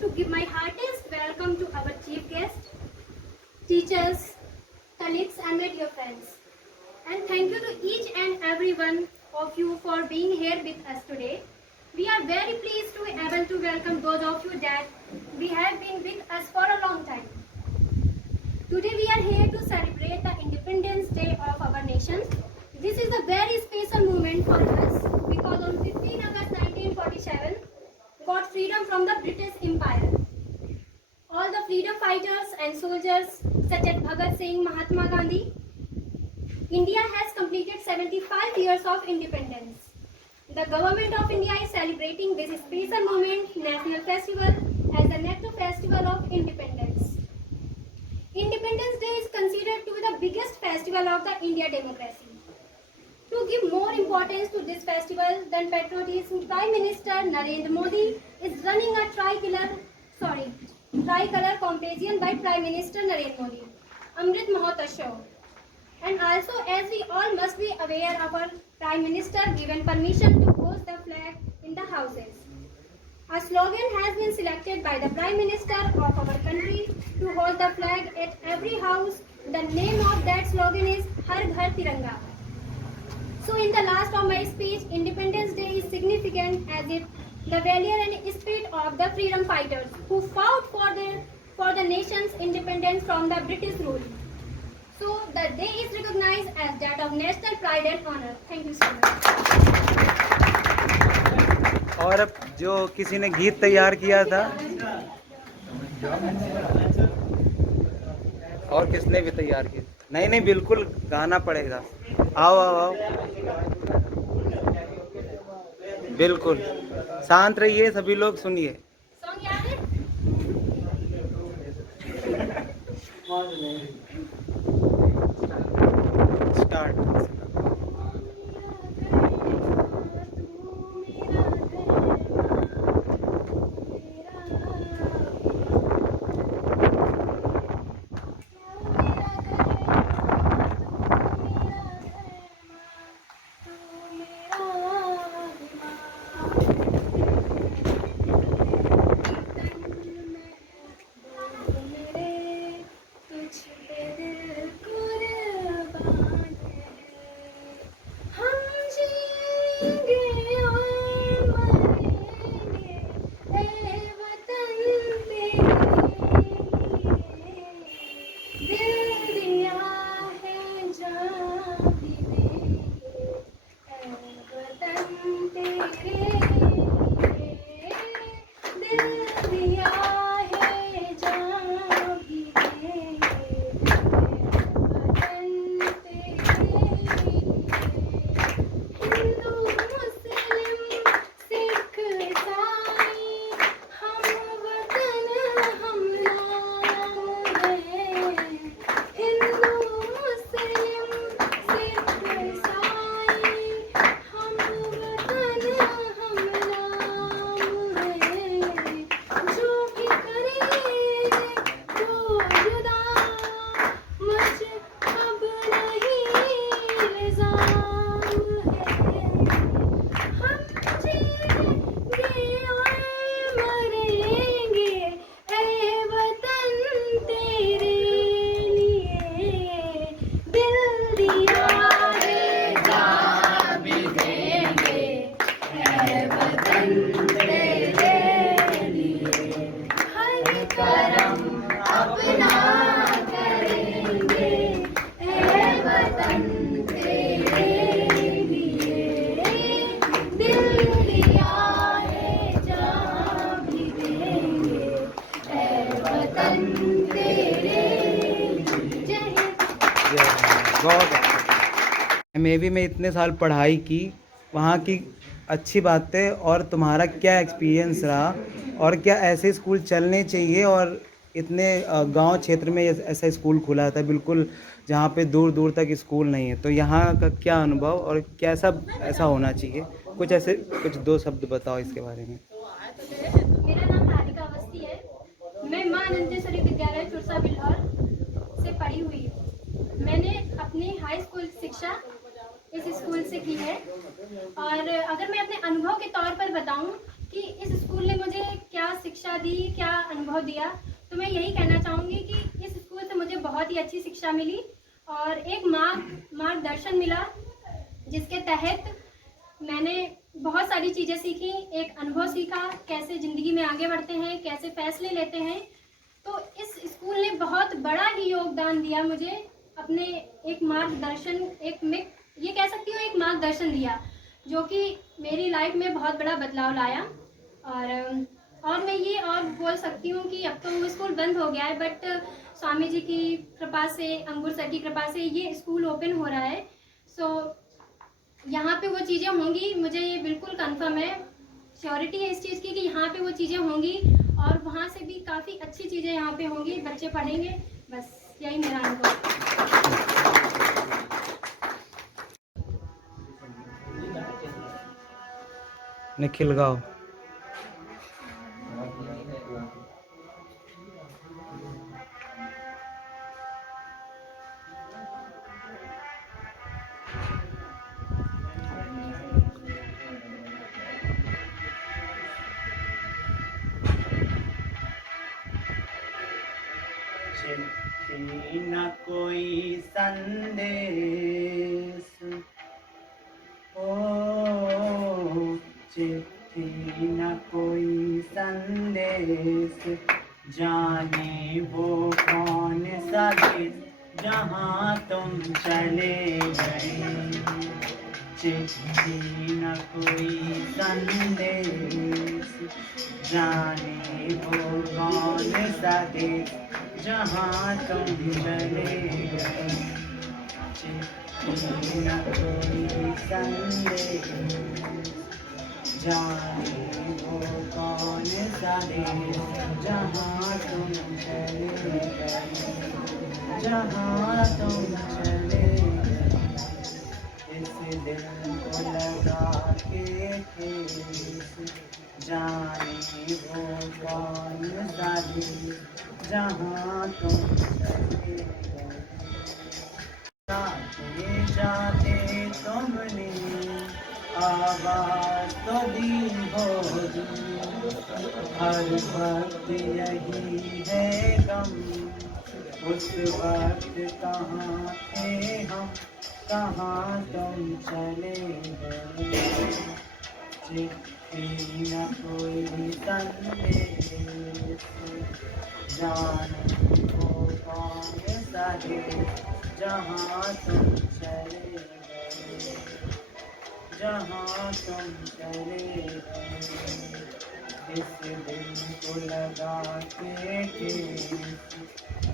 to give my heartiest welcome to our chief guest, teachers, colleagues and my dear friends. And thank you to each and every one of you for being here with us today. We are very pleased to be able to welcome those of you that we have been with us for a long time. Today we are here to celebrate the Independence Day of our nation. This is a very special moment for us because on 15 August 1947 got freedom from the British Empire. All the freedom fighters and soldiers such as Bhagat Singh, Mahatma Gandhi, India has completed 75 years of independence. The government of India is celebrating this special moment, national festival, as the NATO Festival of Independence. Independence Day is considered to be the biggest festival of the India democracy. To give more importance to this festival than patriotism, Prime Minister Narendra Modi is running a tricolor campaign by Prime Minister Narendra Modi, Amrit Mahotsav. And also, as we all must be aware, our Prime Minister given permission to hoist the flag in the houses. A slogan has been selected by the Prime Minister of our country to hold the flag at every house. The name of that slogan is Har Ghar Tiranga. So in the last of my speech, Independence Day is significant as it the valor and spirit of the freedom fighters who fought for the nation's independence from the British rule. So the day is recognized as that of national pride and honor. Thank you so much. और अब जो किसी ने गीत तैयार किया था और किसने भी तैयार किया? नहीं नहीं, बिल्कुल गाना पड़ेगा। आओ आओ आओ, बिल्कुल शांत रहिए, सभी लोग सुनिए। Song याद है? स्टार्ट। मे भी मैं इतने साल पढ़ाई की, वहाँ की अच्छी बातें और तुम्हारा क्या एक्सपीरियंस रहा और क्या ऐसे स्कूल चलने चाहिए और इतने गांव क्षेत्र में ऐसा स्कूल खुला था बिल्कुल जहाँ पे दूर दूर तक स्कूल नहीं है, तो यहाँ का क्या अनुभव और कैसा ऐसा होना चाहिए, कुछ दो शब्द बताओ इसके बारे में। मेरा नाम राधिका अवस्थी है। मैं मां अनंतेश्वरी विद्यालय चुरसा बिल्हौर से पढ़ी हुई हूँ। मैंने अपनी हाई स्कूल शिक्षा इस स्कूल से की है और अगर मैं अपने अनुभव के तौर पर बताऊं कि इस स्कूल ने मुझे क्या शिक्षा शिक्षा दी, क्या अनुभव दिया, तो मैं यही कहना चाहूँगी कि इस स्कूल से मुझे बहुत ही अच्छी शिक्षा मिली और एक मार्गदर्शन मिला, जिसके तहत मैंने बहुत सारी चीज़ें सीखी, एक अनुभव सीखा, कैसे ज़िंदगी में आगे बढ़ते हैं, कैसे फैसले लेते हैं। तो इस स्कूल ने बहुत बड़ा ही योगदान दिया मुझे, अपने एक मार्गदर्शन, ये कह सकती हूँ एक मार्गदर्शन दिया, जो कि मेरी लाइफ में बहुत बड़ा बदलाव लाया। और मैं ये और बोल सकती हूँ कि अब तो वो स्कूल बंद हो गया है, बट स्वामी जी की कृपा से, अंकुर सर की कृपा से ये स्कूल ओपन हो रहा है। सो यहाँ पे वो चीज़ें होंगी, मुझे ये बिल्कुल कंफर्म है, श्योरिटी है इस चीज़ की कि यहाँ पे वो चीज़ें होंगी और वहाँ से भी काफ़ी अच्छी चीज़ें यहाँ पे होंगी, बच्चे पढ़ेंगे। बस यही मेरा अनुभव। निखिल गाओ। चिट्ठी न कोई संदेश, ओ चिट्ठी न कोई संदेश, जाने वो कौन सा देश जहाँ तुम चले गए। चिट्ठी न कोई संदेश, जाने वो कौन सा देश जहाँ तुम चले गए। चिट्ठी न कोई संदेश, जाने वो कौन सा देश जहाँ तुम चले गए, जहाँ तुम चले गए। इस दिल को लगा के ठेस, जाने वो कौन सा देश जहाँ तुम चले गए। जाते जाते तुमने आवाज़ तो दी होगी, हर वक्त यही है गम, उस वक्त कहाँ थे हम, कहाँ तुम चले गए। चिट्ठी न कोई संदेश, जाने वो कौन सा देश जहाँ तुम चले गए, जहाँ तुम चले गए। इस दिल को लगा के ठेस,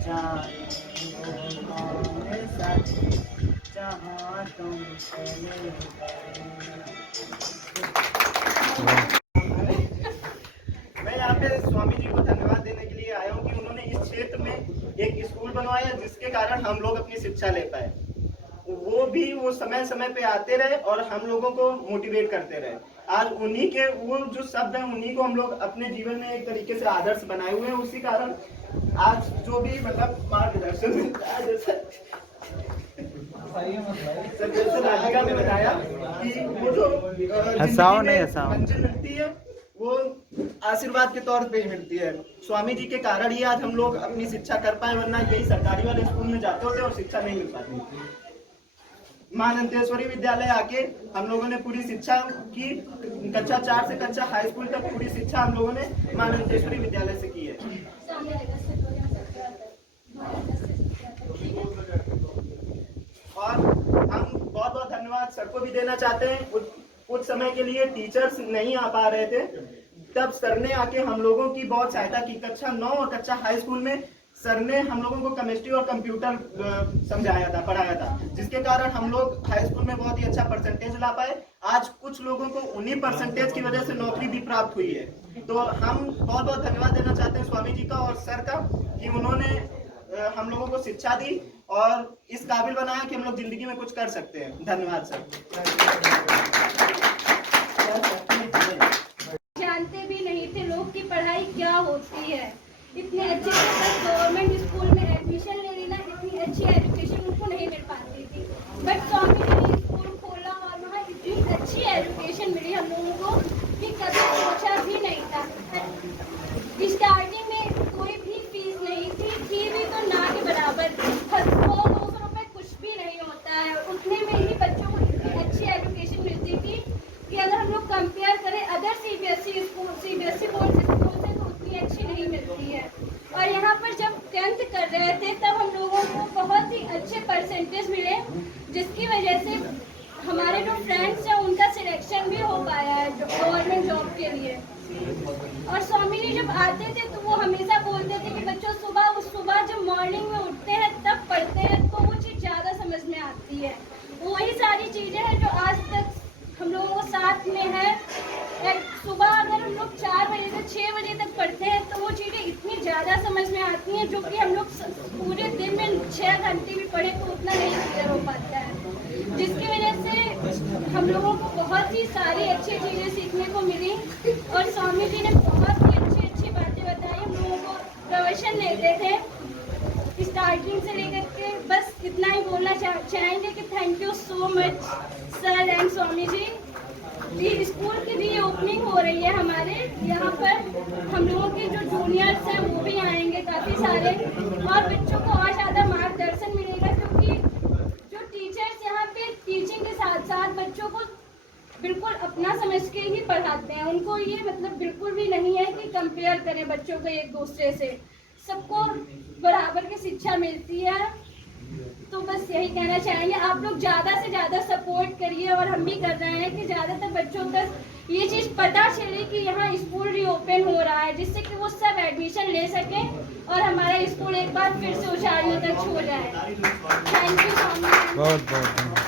जाने वो कौन सा देश जहाँ तुम चले गए। मैं यहाँ पे स्वामी जी को धन्यवाद देने के लिए आया हूँ कि उन्होंने इस क्षेत्र में एक स्कूल बनवाया, जिसके कारण हम लोग अपनी शिक्षा ले पाए। वो समय समय पे आते रहे और हम लोगों को मोटिवेट करते रहे। आज उन्हीं के वो जो शब्द हैं, उन्हीं को हम लोग अपने जीवन में एक तरीके से आदर्श बनाए हुए हैं। उसी कारण आज जो भी मतलब मार्गदर्शन मिलता है, जैसे राधिका ने बताया कि वो जो हंसाओ नहीं हंसाओ, मंजिल मिलती है वो आशीर्वाद के तौर पे ही मिलती है। स्वामी जी के कारण ही आज हम लोग अपनी शिक्षा कर पाए, वरना यही सरकारी वाले स्कूल में जाते होते और शिक्षा नहीं मिल पाती। मां अनंतेश्वरी विद्यालय आके हम लोगों ने पूरी शिक्षा की, कक्षा 4 से कक्षा हाई स्कूल तक पूरी शिक्षा हम लोगों ने मां अनंतेश्वरी विद्यालय से की है। और हम बहुत बहुत धन्यवाद सर को भी देना चाहते हैं। कुछ समय के लिए टीचर्स नहीं आ पा रहे थे, तब सर ने आके हम लोगों की बहुत सहायता की। कक्षा 9 और कक्षा हाई स्कूल में सर ने हम लोगों को केमिस्ट्री और कंप्यूटर समझाया था, पढ़ाया था, जिसके कारण हम लोग हाई स्कूल में बहुत ही अच्छा परसेंटेज ला पाए। आज कुछ लोगों को उन्हीं परसेंटेज की वजह से नौकरी भी प्राप्त हुई है। तो हम बहुत बहुत धन्यवाद देना चाहते हैं स्वामी जी का और सर का कि उन्होंने हम लोगों को शिक्षा दी और इस काबिल बनाया कि हम लोग जिंदगी में कुछ कर सकते हैं। धन्यवाद सर। जानते भी नहीं थे लोग की पढ़ाई क्या होती है। इतने अच्छे गवर्नमेंट स्कूल में एडमिशन ले लेना, इतनी अच्छी एजुकेशन उनको नहीं मिल पाती थी, बट स्वामी जी ने स्कूल खोला और वहाँ इतनी अच्छी एजुकेशन मिली हम लोगों को कि कभी सोचा भी नहीं था। गए थे तब हम लोगों को बहुत ही अच्छे परसेंटेज मिले, जिसकी वजह से हमारे जो फ्रेंड्स हैं उनका सिलेक्शन भी हो पाया है गवर्नमेंट जॉब के लिए। और स्वामी जी जब आते थे तो वो हमेशा बोलते थे कि बच्चों सुबह जब मॉर्निंग में उठते हैं तब पढ़ते हैं तो वो चीज़ ज़्यादा समझ में आती है। वो वही सारी चीज़ें हैं जो आज तक हम लोगों को साथ में है। सुबह अगर हम लोग 4 बजे से 6 बजे तक पढ़ते हैं तो वो चीज़ें इतनी ज़्यादा समझ में आती हैं जो कि हम लोग पूरे दिन में 6 घंटे भी पढ़े तो उतना नहीं क्लियर हो पाता है, जिसकी वजह से हम लोगों को बहुत ही सारी अच्छी चीज़ें सीखने को मिली। और स्वामी जी ने बहुत ही अच्छी बातें बताई, हम लोगों को प्रवचन लेते थे स्टार्टिंग से लेकर के। बस इतना ही बोलना चाहेंगे कि thank you so much sir and Swami ji. School की रीओपनिंग हो रही है हमारे यहाँ पर, हम लोगों के जो जूनियर्स हैं वो भी आएंगे काफ़ी सारे, और बच्चों को और ज़्यादा मार्गदर्शन मिलेगा क्योंकि जो टीचर्स यहाँ पे टीचिंग के साथ साथ बच्चों को बिल्कुल अपना समझ के ही पढ़ाते हैं। उनको ये मतलब बिल्कुल भी नहीं है कि कंपेयर करें बच्चों को एक दूसरे से, सबको बराबर की शिक्षा मिलती है। तो बस यही कहना चाहेंगे, आप लोग ज़्यादा से ज़्यादा सपोर्ट करिए और हम भी कर रहे हैं कि ज़्यादातर बच्चों तक ये चीज़ पता चले कि यहाँ स्कूल रीओपन हो रहा है, जिससे कि वो सब एडमिशन ले सकें और हमारा स्कूल एक बार फिर से ऊंचाइयों तक छू जाए। Thank you so much. बहुत बहुत